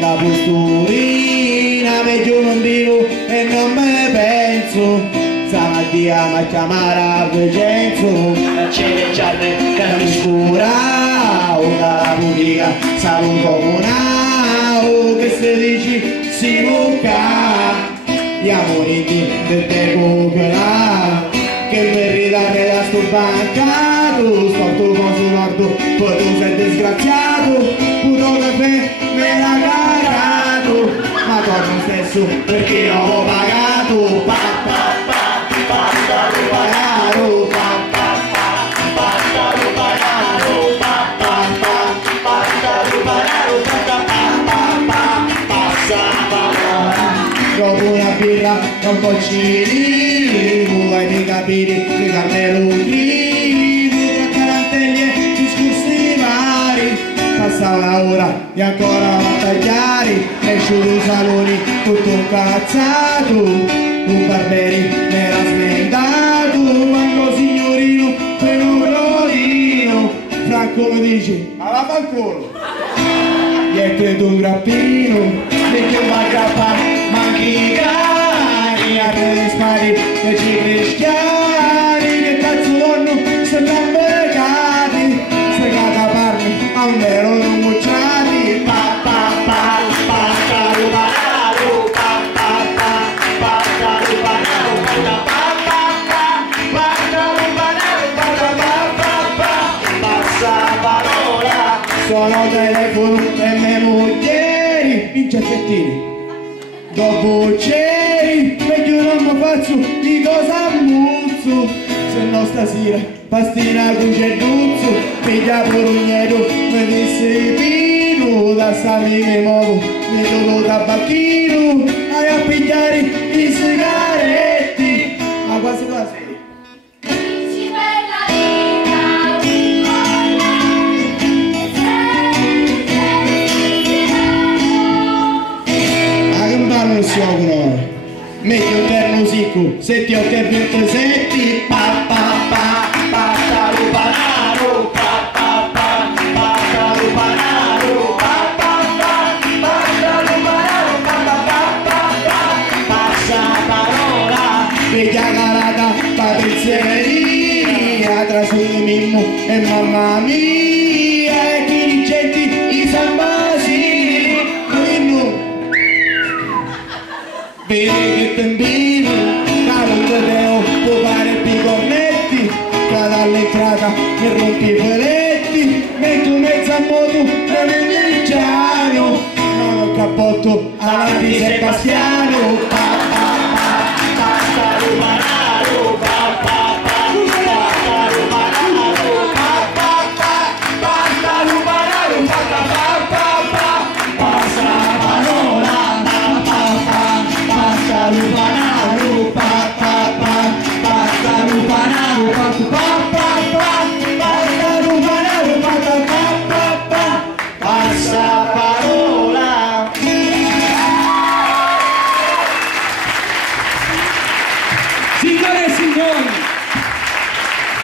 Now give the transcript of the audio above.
la posturina, meglio non vivo e non me penso, stamattina mi chiamare a Vincenzo, non c'è le giarne che la non mi scura, la pubblicità, salvo comunale, che se dici si mucca, gli amori del tempo che là, che merita che da sto bancato, sporto con sul lardo, poi tu sei disgraziato, puro caffè me l'ha cagato, ma torno stesso perché l'ho pagato, pa pa pa pa l'ho pagato, pa pa pa pa l'ho pagato, pa pa pa l'ho pagato, pa pa pa dopo una birra non boccini, vuoi dei capiri, dei carnelli, tra tarantelli e discorsi vari, passa un'ora e ancora battagliari, esce dai saloni tutto incazzato, un barberi mi era smentato, manco signorino per un rodino, Franco mi dice, ma va fanculo, gli è credo un grappino, perché un aggrappare manchi i cani, apre le spari e ci cristiani, che cazzo vanno se non beccati, se cataparmi a un vero non mucciati, pa pa pa pa caru pararu, pa pa pa caru pararu, pa pa caru pararu, pa passa parola, sono telefono e me moglieri, in giacchettini. Dopo c'eri, meglio non mi faccio di cosa ammuzzo, se no stasera pastina con cerduzzo, piglia porugneto, mi disse pino, da sami mi muovo, mi do tabacchino, vai a pigliare i sigaretti, ma quasi quasi. Metti un terno sicco, setti o che 27, pa pa pa pa caru panaro, pa pa pa pa caru panaro, pa pa pa pa caru panaro, pa pa pa pa passa parola, vecchia carata, patrizzeria, tra sul mimmo e mamma mia, e chi dirigenti i sambasini, vedi che tempino, caro Tadeo, può fare picornetti, cada all'entrata mi rompi i peletti, metto mezzo a moto, non è il giano, non ho cappotto avanti Sebastiano.